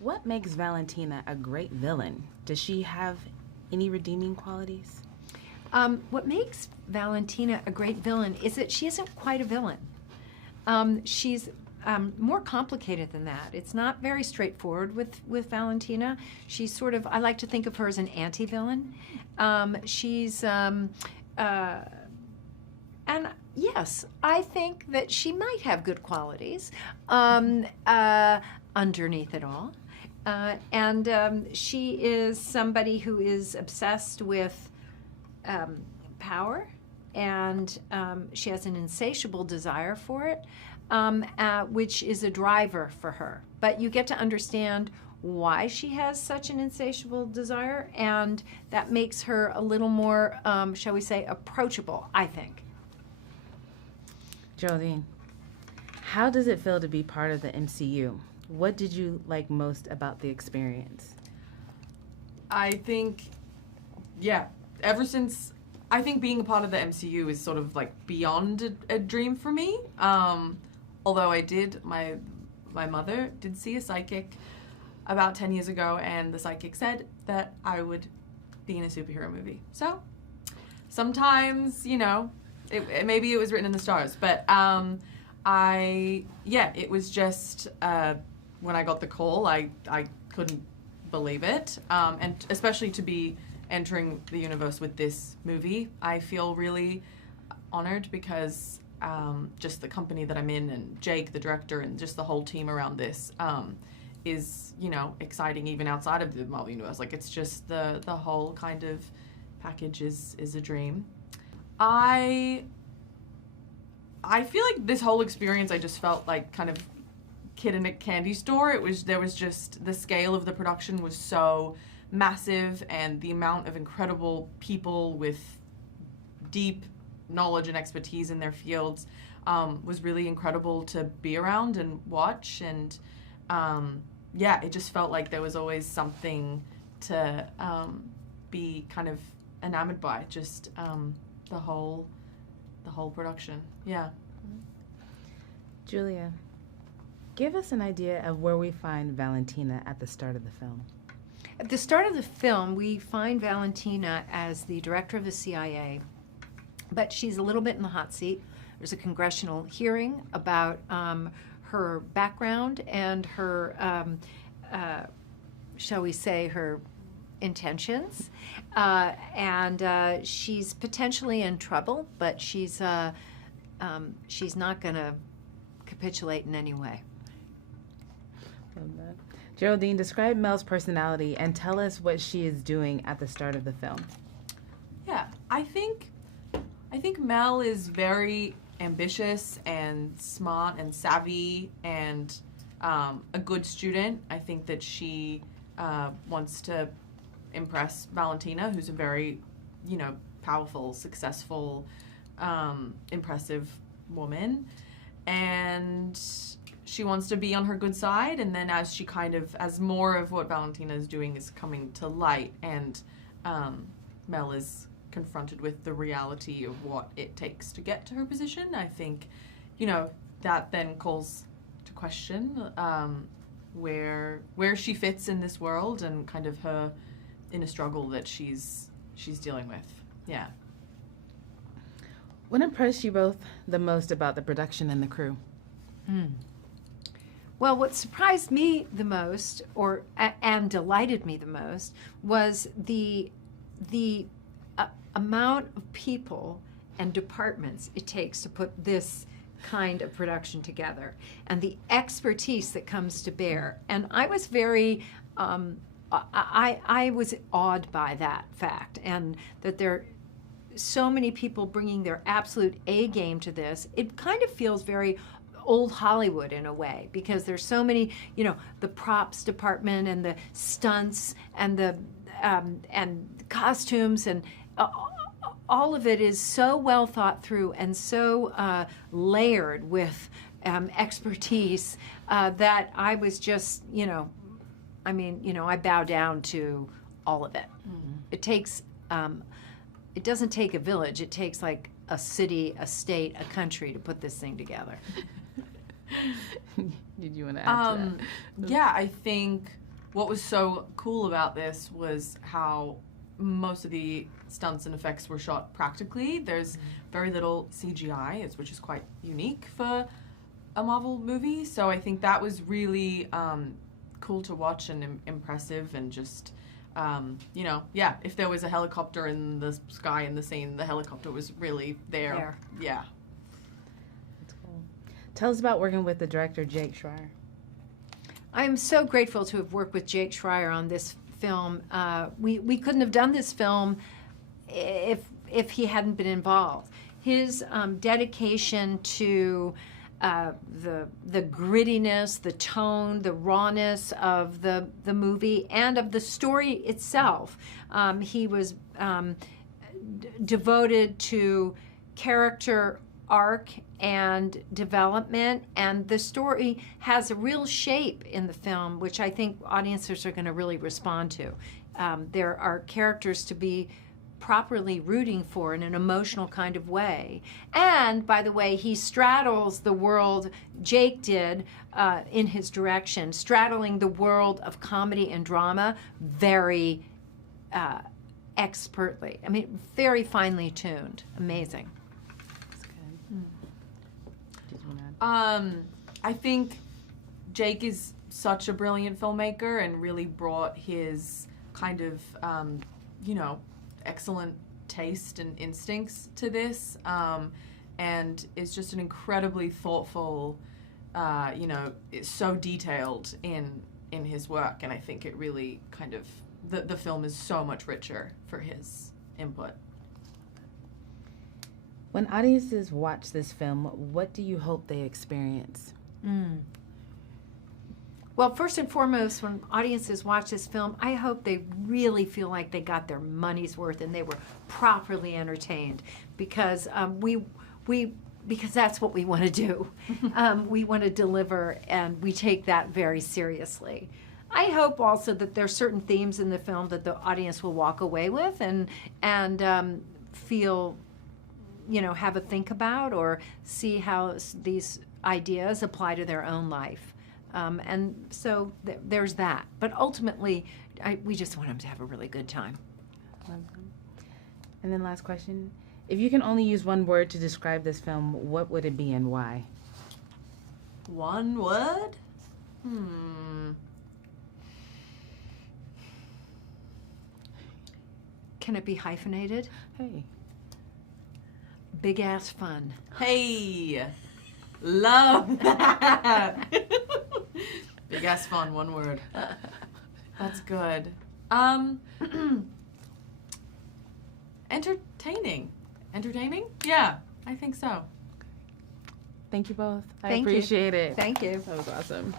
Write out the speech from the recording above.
What makes Valentina a great villain? Does she have any redeeming qualities? What makes Valentina a great villain is that she isn't quite a villain. She's more complicated than that. It's not very straightforward with Valentina. She's sort of, I like to think of her as an anti-villain. And yes, I think that she might have good qualities underneath it all. She is somebody who is obsessed with power, and she has an insatiable desire for it, which is a driver for her. But you get to understand why she has such an insatiable desire, and that makes her a little more, shall we say, approachable, I think. Geraldine, how does it feel to be part of the MCU? What did you like most about the experience? I think, ever since, I think being a part of the MCU is sort of like beyond a dream for me. Although my mother did see a psychic about 10 years ago, and the psychic said that I would be in a superhero movie. So sometimes, maybe it was written in the stars, but it was just, when I got the call, I couldn't believe it. And especially to be entering the universe with this movie, I feel really honored because just the company that I'm in, and Jake, the director, and just the whole team around this is, exciting even outside of the Marvel universe. Like, it's just the whole kind of package is a dream. I feel like this whole experience, I just felt like kind of kid in a candy store. There was just, the scale of the production was so massive, and the amount of incredible people with deep knowledge and expertise in their fields was really incredible to be around and watch. And it just felt like there was always something to be kind of enamored by, just the whole production. Yeah. Julia, give us an idea of where we find Valentina at the start of the film. At the start of the film, we find Valentina as the director of the CIA, but she's a little bit in the hot seat. There's a congressional hearing about her background and her, shall we say, her intentions, and she's potentially in trouble, but she's not going to capitulate in any way. Geraldine, describe Mel's personality and tell us what she is doing at the start of the film. Yeah, I think Mel is very ambitious and smart and savvy and a good student. I think that she wants to impress Valentina, who's a very, powerful, successful, impressive woman. And she wants to be on her good side, and then as more of what Valentina is doing is coming to light, and Mel is confronted with the reality of what it takes to get to her position, I think, that then calls to question where she fits in this world, and kind of her inner struggle that she's dealing with. Yeah. What impressed you both the most about the production and the crew? Well, what surprised me the most, and delighted me the most, was the amount of people and departments it takes to put this kind of production together, and the expertise that comes to bear. And I was very, I was awed by that fact, and that there are so many people bringing their absolute A game to this. It kind of feels very old Hollywood in a way, because there's so many, the props department and the stunts and the costumes, and all of it is so well thought through and so layered with expertise that I was just, I bow down to all of it. Mm-hmm. It takes, it doesn't take a village, it takes like a city, a state, a country to put this thing together. Did you want to add to that? Yeah, I think what was so cool about this was how most of the stunts and effects were shot practically. There's very little CGI, which is quite unique for a Marvel movie. So I think that was really cool to watch and impressive, and just, you know, yeah, if there was a helicopter in the sky in the scene, the helicopter was really there. Yeah. That's cool. Tell us about working with the director, Jake Schreier. I'm so grateful to have worked with Jake Schreier on this film. We couldn't have done this film if he hadn't been involved. His dedication to the grittiness, the tone, the rawness of the movie and of the story itself. He was devoted to character arc and development, and the story has a real shape in the film, which I think audiences are going to really respond to. There are characters to be properly rooting for in an emotional kind of way. And, by the way, he straddles the world, Jake did, in his direction, straddling the world of comedy and drama very expertly. I mean, very finely tuned. Amazing. That's good. Did you want to add? I think Jake is such a brilliant filmmaker and really brought his kind of, you know, excellent taste and instincts to this, and is just an incredibly thoughtful, you know, so detailed in his work, and I think it really kind of, the film is so much richer for his input. When audiences watch this film, what do you hope they experience? Well, first and foremost, when audiences watch this film, I hope they really feel like they got their money's worth and they were properly entertained, because because that's what we want to do. We want to deliver, and we take that very seriously. I hope also that there are certain themes in the film that the audience will walk away with and feel, you know, have a think about, or see how these ideas apply to their own life. And so there's that. But ultimately, we just want them to have a really good time. And then last question. If you can only use one word to describe this film, what would it be and why? One word? Can it be hyphenated? Hey. Big ass fun. Hey! Love that! Big ass fun, one word. That's good. Entertaining. Entertaining? Yeah, I think so. Thank you both. I Thank you. appreciate it. Thank you. That was awesome.